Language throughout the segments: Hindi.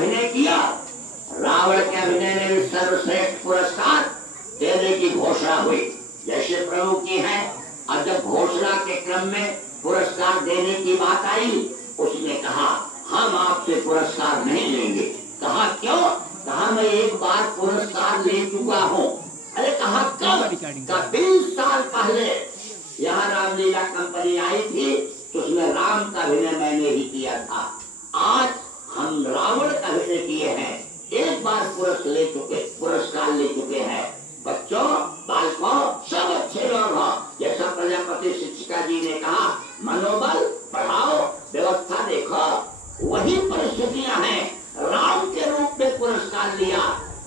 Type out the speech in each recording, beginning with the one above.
अभिनय किया। रावण के अभिनय में भी सर्वश्रेष्ठ पुरस्कार देने की घोषणा हुई, जैसे प्रमुख जी हैं। और जब घोषणा के क्रम में पुरस्कार देने की बात आई, उसने कहा हम आपसे पुरस्कार नहीं लेंगे। कहा क्यों? कहा मैं एक बार पुरस्कार ले चुका हूँ। अरे कहा कब? 20 साल पहले यहाँ रामलीला कंपनी आई थी, तो उसमें राम का अभिनय मैंने ही किया था। आज हम रावण का अभिनय किए हैं, एक बार पुरस्कार ले चुके हैं। बच्चों, बालकों, सब अच्छे लोग हो। जैसा प्रजापति शिक्षिका जी ने कहा, मनोबल बढ़ाओ, व्यवस्था देखो, वही परिस्थितियां हैं। राम के रूप में पुरस्कार लिया,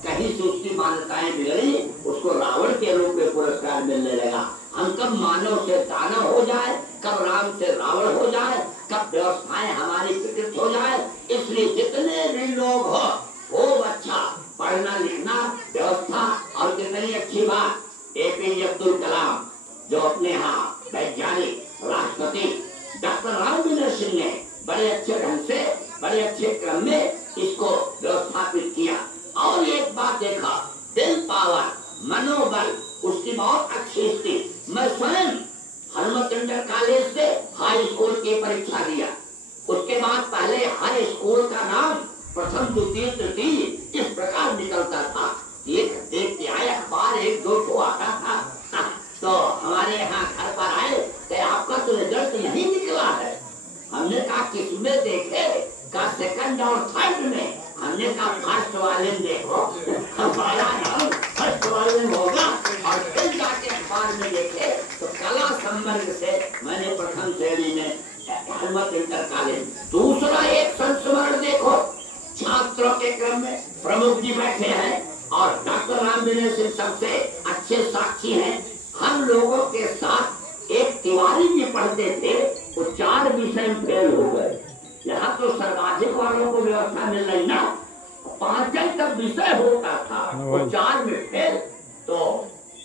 कहीं से उसकी मान्यताएं बिगड़ी, उसको रावण के रूप में पुरस्कार मिलने लगा। हम कब मानव से दानव हो जाए, कब राम से रावण हो जाए, कब व्यवस्थाएं हमारी विकृत हो जाए। इसलिए जितने भी लोग हो, खूब अच्छा पढ़ना लिखना, व्यवस्था। और कितनी अच्छी बात, एपीजे अब्दुल कलाम जो अपने यहाँ वैज्ञानिक राष्ट्रपति डॉक्टर रामविनर सिंह ने बड़े अच्छे ढंग से, बड़े अच्छे क्रम में इसको व्यवस्थापित किया। और एक बात देखा, विल पावर, मनोबल, उसकी बहुत अच्छी स्थिति। मैं स्वयं हनुमत इंटर कॉलेज से हाई स्कूल की परीक्षा दिया। उसके बाद पहले हाई स्कूल का नाम प्रथम द्वितीय तृतीय इस प्रकार निकलता था। एक देखते आए अखबार, एक दो ठो आता था। तो हमारे यहाँ घर पर आए कि आपका तो रिजल्ट नहीं निकला है। हमने कहा किसमें देखे? का सेकंड और थर्ड में। हमने कहा फर्स्ट वाले में देखो, हमारा नाम फर्स्ट वाले में होगा। और फिर जाके अखबार में देखे तो कला संवर्ग से मैंने प्रथम श्रेणी में हनुमत इंटर कॉलेज। दूसरा एक संस्मरण देखो, छात्रों के क्रम में प्रमुख जी बैठे हैं और डॉक्टर रामविनर सिंह सबसे अच्छे साक्षी हैं। हम लोगों के साथ एक तिवारी जी पढ़ते थे, वो 4 विषय में फेल हो गए। यहाँ तो सर्वाधिक वालों को व्यवस्था मिल रही ना, 5 तक विषय होता था, वो 4 में फेल। तो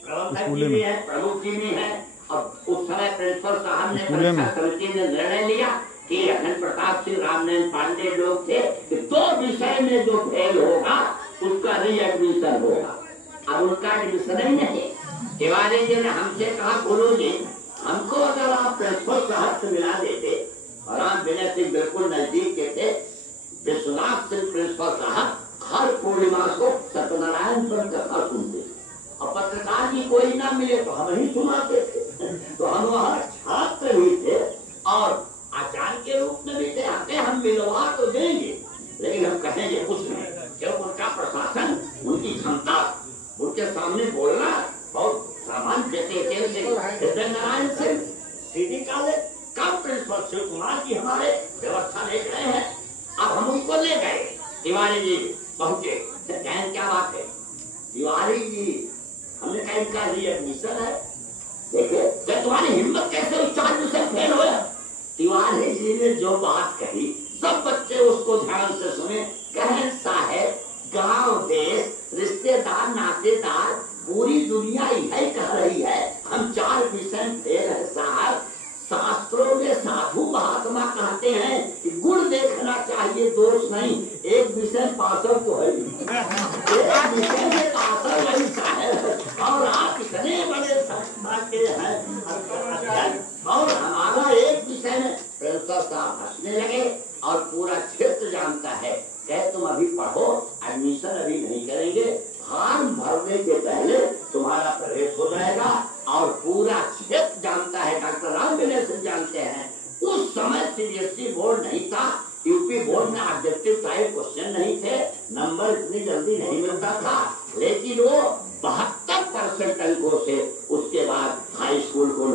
प्रबंधक जी भी है, प्रमुख जी भी है। और उस समय प्रिंसिपल साहब ने परीक्षा समिति ने निर्णय लिया कि अखंड प्रताप सिंह, रामनारायण पांडे लोग थे कि 2 विषय में जो फेल होगा उसका रीएडमिशन होगा। अब उनका एडमिशन ही नहीं। तिवारी जी ने हमसे कहा, गुरु जी हमको अगर आप प्रिंसिपल साहब से मिला देते। और रामविनर सिंह बिल्कुल नजदीक के थे। विश्वनाथ सिंह प्रिंसिपल साहब हर पूर्णिमा को सत्यनारायण पर कथा सुनते, और पत्रकार जी कोई ना मिले तो हम ही सुनाते थे। तो हम वहाँ छात्र भी थे और आचार्य के रूप में भी थे। आते हम मिलवा तो देंगे, लेकिन हम कहेंगे कुछ नहीं, क्योंकि उनका प्रशासन, उनकी क्षमता, उनके सामने बोलना बहुत सामान्य। जैसे नारायण सिंह सीडी कॉलेज कब प्रिंसिपल शिव कुमार जी हमारे व्यवस्था ले गए हैं, अब हम उनको ले गए। तिवारी जी पहुंचे, कहें क्या बात है? तिवारी जी, हमने कहा इनका रीएडमिशन है। देखिए तुम्हारी हिम्मत कैसे 4 विषय फेल हो? तिवारी जी ने जो बात कही, सब बच्चे उसको ध्यान से सुने। कहें साहब, गांव देश, रिश्तेदार, नातेदार, पूरी दुनिया यही कह रही है हम 4 विषय फेल है साहब। शास्त्रों में साधु महात्मा कहते हैं कि गुण देखना चाहिए, दोष नहीं। एक विषय पासर तो है, एक विषय में पासर वही साहब। और आप इतने बड़े संस्था के हैं, और हमारा एक विषय में प्रिंसिपल साहब हंसने लगे। और पूरा क्षेत्र जानता है, कहे तुम अभी पढ़ो, एडमिशन अभी नहीं करेंगे, फॉर्म भरने के पहले तुम्हारा प्रवेश हो जाएगा। और पूरा क्षेत्र जानता है, डॉक्टर रामविनर सिंह जानते हैं, उस समय सीबीएसई बोर्ड नहीं था, यूपी बोर्ड में ऑब्जेक्टिव टाइप क्वेश्चन नहीं थे, नंबर इतनी जल्दी नहीं मिलता था। लेकिन वो 72% अंकों से उसके बाद हाई स्कूल को